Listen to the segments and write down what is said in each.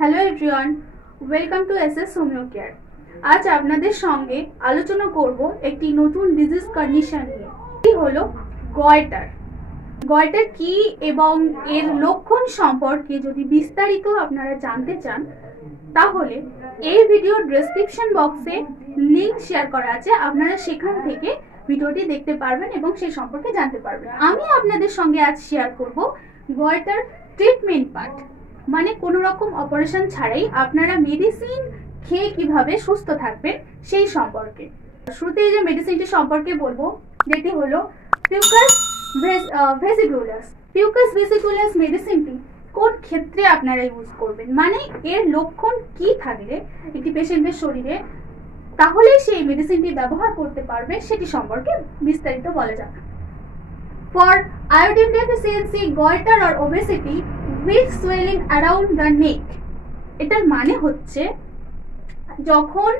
Hello everyone, welcome to SS homeo care. আজ আপনাদের সঙ্গে আলোচনা করব একটি নতুন ডিজিজ কন্ডিশন নিয়ে। এটি হলো গয়টার। গয়টার কি এবং এর লক্ষণ সম্পর্কে যদি বিস্তারিত আপনারা জানতে চান, তাহলে এই ভিডিওর ডেসক্রিপশন বক্সে লিংক শেয়ার করা আছে, আপনারা সেখান থেকে ভিডিওটি দেখতে পারবেন এবং সেই সম্পর্কে জানতে পারবেন। আমি আপনাদের সঙ্গে আজ শেয়ার করব গয়টার ট্রিটমেন্ট পার্ট, মানে কোনো রকম অপারেশন ছাড়াই আপনারা মেডিসিন খেয়ে কিভাবে সুস্থ থাকবেন সেই সম্পর্কে। শুরুতেই যে মেডিসিনটি সম্পর্কে বলবো, যেটি হলো পিউকাস ভেসিকুলাস। পিউকাস ভেসিকুলাস মেডিসিনটি কোন ক্ষেত্রে আপনারা ইউজ করবেন, মানে এর লক্ষণ কি থাকলে একটি পেশেন্টের শরীরে তাহলে সেই মেডিসিনটি ব্যবহার করতে পারবে সেটি সম্পর্কে বিস্তারিত বলা যাক। For iodine deficiency, goiter or obesity with swelling around the neck, এটার মানে হচ্ছে যখন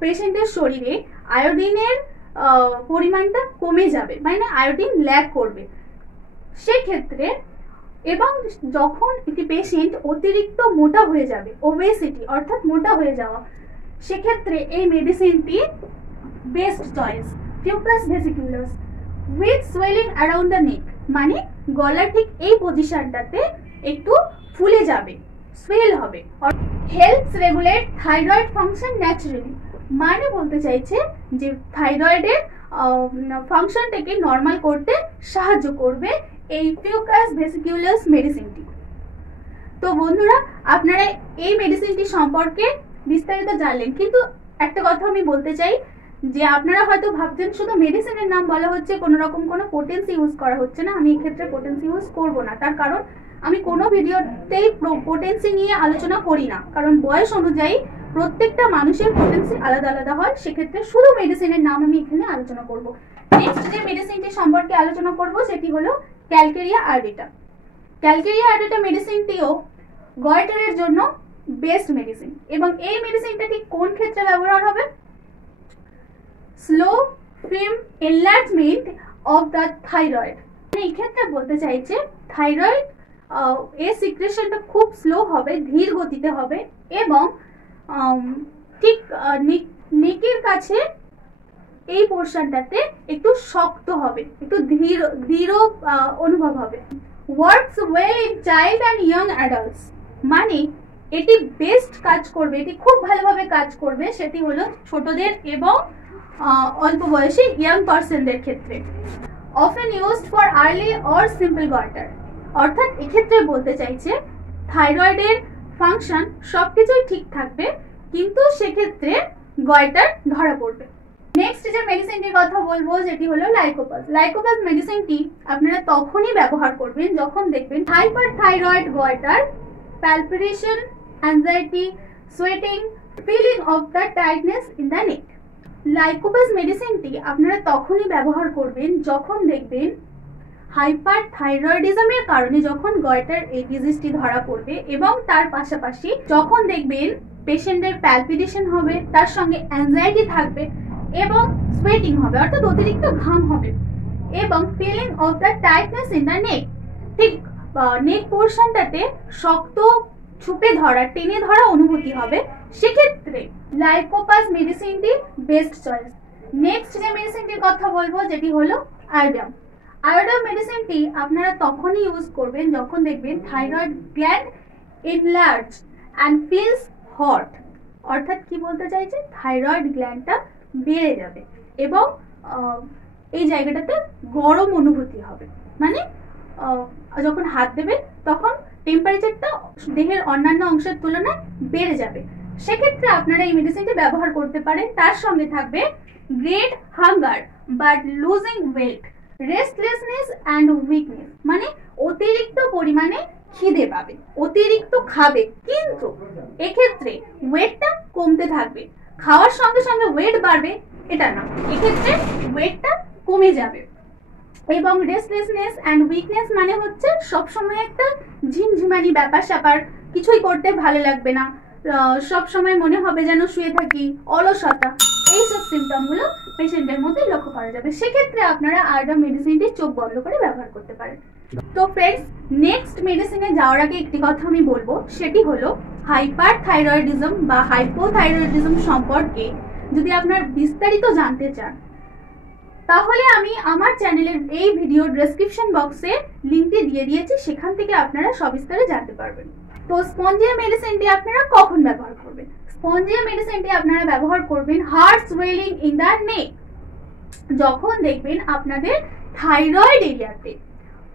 পেশেন্টের শরীরে আয়োডিনের পরিমাণটা কমে যাবে, মানে আয়োডিন ল্যাক করবে সেক্ষেত্রে, এবং যখন একটি পেশেন্ট অতিরিক্ত মোটা হয়ে যাবে, ওবেসিটি অর্থাৎ মোটা হয়ে যাওয়া, সেক্ষেত্রে এই মেডিসিনটি বেস্ট চয়েস। পিউকাস ভেসিকুলাস with swelling around the neck, মানে গলার ঠিক এই পজিশনটাতে একটু ফুলে যাবে, সোয়েল হবে। Helps regulate thyroid function naturally, মানে বলতে চাইছে যে থাইরয়েডের ফাংশনটাকে নর্মাল করতে সাহায্য করবে এই পিউকাস ভেসিকুলাস মেডিসিনটি। তো বন্ধুরা, আপনারা এই মেডিসিনটি সম্পর্কে বিস্তারিত জানলেন, কিন্তু একটা কথা আমি বলতে চাই যে আপনারা হয়তো ভাবছেন শুধু মেডিসিনের নাম বলা হচ্ছে, কোনো রকম কোনো পোটেন্সি ইউজ করা হচ্ছে না। আমি এক্ষেত্রে পোটেন্সি ইউজ করব না, তার কারণ আমি কোনো ভিডিওতেই পোটেন্সি নিয়ে আলোচনা করি না, কারণ বয়স অনুযায়ী প্রত্যেকটা মানুষের পোটেন্সি আলাদা আলাদা হয়। সেক্ষেত্রে শুধু মেডিসিনের নাম আমি এখানে আলোচনা করব। নেক্সট যে মেডিসিনটি সম্পর্কে আলোচনা করব সেটি হলো ক্যালকেরিয়া আয়োডিটা। ক্যালকেরিয়া আয়োডিটা মেডিসিনটিও গয়টারের জন্য বেস্ট মেডিসিন, এবং এই মেডিসিনটা ঠিক কোন ক্ষেত্রে ব্যবহার হবে? Slow film enlargement of the thyroid, এই ক্ষেত্রে বলতে চাইছে থাইরয়েড এর সিক্রেশনটা খুব স্লো হবে, ধীর গতিতে হবে, এবং ঠিক নেকের কাছে এই পোর্শনটাতে একটু শক্ত হবে, একটু দৃঢ় অনুভব হবে। Works well in child and young adults, মানে এটি বেস্ট কাজ করবে, এটি খুব ভালোভাবে কাজ করবে, সেটি হলো ছোটদের এবং অল্প বয়সী ইয়াং পার্সনদের ক্ষেত্রে। Often used for early or simple goitre, অর্থাৎ এক্ষেত্রে বলতে চাইছে থাইরয়েডের ফাংশন সবকিছুই ঠিক থাকবে, কিন্তু সেক্ষেত্রে গয়টার ধরা পড়বে। নেক্সট যে মেডিসিনটির কথা বলবো যেটি হলো লাইকোপাস। লাইকোপাস মেডিসিনটি আপনারা তখনই ব্যবহার করবেন যখন দেখবেন hyper thyroid goitre, palpitation, anxiety, sweating, feeling of the tightness in the neck. লাইকোপাস মেডিসিনটি আপনারা তখনই ব্যবহার করবেন যখন দেখবেন হাইপার থাইরয়েডিজমের কারণে যখন গয়টার এই ডিজিজটি ধরা পড়বে, এবং তার পাশাপাশি যখন দেখবেন পেশেন্টের প্যালপিটেশন হবে, তার সঙ্গে অ্যাংজাইটি থাকবে এবং সোয়েটিং হবে অর্থাৎ অতিরিক্ত ঘাম হবে, এবং feeling of the tightness in the neck, ঠিক নেক পোর্শনটাতে শক্ত ছুপে ধরা, টেনে ধরা অনুভূতি হবে, সেক্ষেত্রে লাইকোপাস মেডিসিনটি বেস্ট চয়েস। নেক্সট যে মেডিসিনটির কথা বলবো যেটি হলো আয়োডিন। আয়োডিন মেডিসিনটি আপনারা তখনই ইউজ করবেন যখন দেখবেন thyroid gland enlarge and feels hot, অর্থাৎ কি বলতে চাইছে থাইরয়েড গ্ল্যান্ডটা বেড়ে যাবে এবং এই জায়গাটাতে গরম অনুভূতি হবে, মানে যখন হাত দেবে তখন টেম্পারেচারটা দেহের অন্যান্য অংশের তুলনায় বেড়ে যাবে, সেক্ষেত্রে আপনারা এই মেডিসিনটি ব্যবহার করতে পারেন। তার সঙ্গে থাকবে great hunger but losing weight, restlessness and weakness, মানে অতিরিক্ত পরিমাণে খিদে পাবে, অতিরিক্ত খাবে, কিন্তু এক্ষেত্রে ওয়েটটা কমতে থাকবে। খাওয়ার সঙ্গে সঙ্গে ওয়েট বাড়বে এটা না, এক্ষেত্রে ওয়েটটা কমে যাবে। এবং রেস্টলেসনেস অ্যান্ড উইকনেস মানে হচ্ছে সবসময় একটা ঝিমঝিমানি ব্যাপার স্যাপার, কিছুই করতে ভালো লাগবে না, সব সময় মনে হবে যেন শুয়ে থাকি, অলসতা, এইসব সিমটমগুলো পেশেন্টের মধ্যে লক্ষ্য করা যাবে। সেক্ষেত্রে আপনারা আয়োডিন মেডিসিনটি চোখ বন্ধ করে ব্যবহার করতে পারেন। তো ফ্রেন্ডস, নেক্সট মেডিসিনে যাওয়ার আগে একটি কথা আমি বলবো, সেটি হলো হাইপারথাইরয়েডিজম বা হাইপোথাইরয়েডিজম সম্পর্কে যদি আপনার বিস্তারিত জানতে চান, তাহলে আমি আমার চ্যানেলের এই ভিডিও ডেসক্রিপশন বক্সে লিঙ্কটি দিয়ে দিয়েছি, সেখান থেকে আপনারা সবিস্তারে জানতে পারবেন। তো স্পঞ্জিয়া মেডিসিনটি আপনারা কখন ব্যবহার করবেন? স্পঞ্জিয়া মেডিসিনটি আপনারা ব্যবহার করবেন হার্ট সোয়েলিং ইন দ্য নেক। যখন দেখবেন আপনাদের থাইরয়েড এরিয়াতে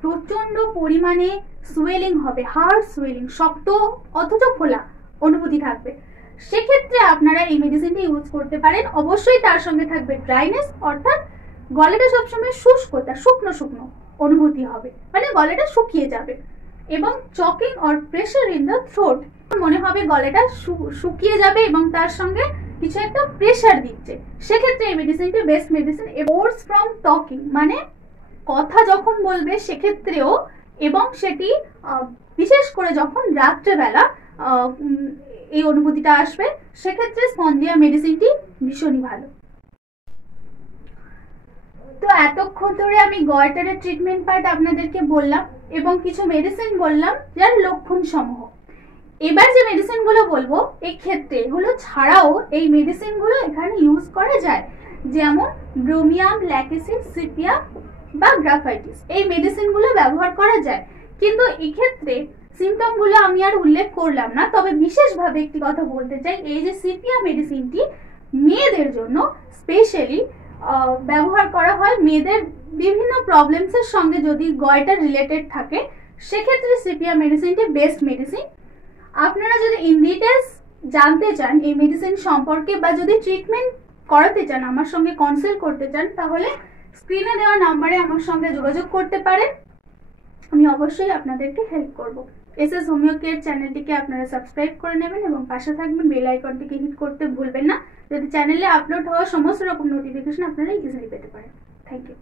প্রচন্ড পরিমাণে সোয়েলিং হবে, হার্ট সোয়েলিং, শক্ত অথচ ফোলা অনুভূতি থাকবে, সেক্ষেত্রে আপনারা এই মেডিসিনটি ইউজ করতে পারেন। অবশ্যই তার সঙ্গে থাকবে ড্রাইনেস, অর্থাৎ গলাটা সবসময় শুষ্কতা, শুকনো শুকনো অনুভূতি হবে, মানে গলাটা শুকিয়ে যাবে, এবং choking or pressure in the throat, মনে হবে গলাটা শুকিয়ে যাবে এবং তার সঙ্গে কিছু একটা প্রেশার দিচ্ছে, সেক্ষেত্রে এই মেডিসিনটি best medicine. Course from talking, মানে কথা যখন বলবে সেক্ষেত্রেও, এবং সেটি বিশেষ করে যখন রাত্রেবেলা এই অনুভূতিটা আসবে, সেক্ষেত্রে স্পঞ্জিয়া মেডিসিনটি ভীষণই ভালো। তো এতক্ষণ ধরে আমি গয়টারের ট্রিটমেন্ট পার্ট আপনাদেরকে বললাম এবং কিছু মেডিসিন বললাম যার লক্ষণ সমূহ। এবার যে মেডিসিনগুলো বলবো এই ক্ষেত্রে এগুলো ছাড়াও এই মেডিসিনগুলো এখানে ইউজ করা যায়, যেমন ব্রোমিয়াম, ল্যাকেসিড, সিপিয়া বা গ্রাফাইটিস, এই মেডিসিনগুলো ব্যবহার করা যায়। কিন্তু এক্ষেত্রে সিমটমগুলো আমি আর উল্লেখ করলাম না, তবে বিশেষভাবে একটি কথা বলতে চাই, এই যে সিপিয়া মেডিসিনটি মেয়েদের জন্য স্পেশালি ব্যবহার করা হয়। মেয়েদের বিভিন্ন প্রবলেমসের সঙ্গে যদি গয়টার রিলেটেড থাকে, সেক্ষেত্রে সিপিয়া মেডিসিনটি বেস্ট মেডিসিন। আপনারা যদি ইন ডিটেলস জানতে চান এই মেডিসিন সম্পর্কে বা যদি ট্রিটমেন্ট করাতে চান, আমার সঙ্গে কনসাল্ট করতে চান, তাহলে স্ক্রিনে দেওয়া নাম্বারে আমার সঙ্গে যোগাযোগ করতে পারেন, আমি অবশ্যই আপনাদেরকে হেল্প করব। এসএস হোমিও কেয়ার চ্যানেলটিকে আপনারা সাবস্ক্রাইব করে নেবেন এবং পাশে থাকবেন, বেল আইকনটিকে হিট করতে ভুলবেন না, যদি চ্যানেলে আপলোড হওয়া সমস্ত রকম নোটিফিকেশন আপনারা ইজিলি পেতে পারেন। Thank you.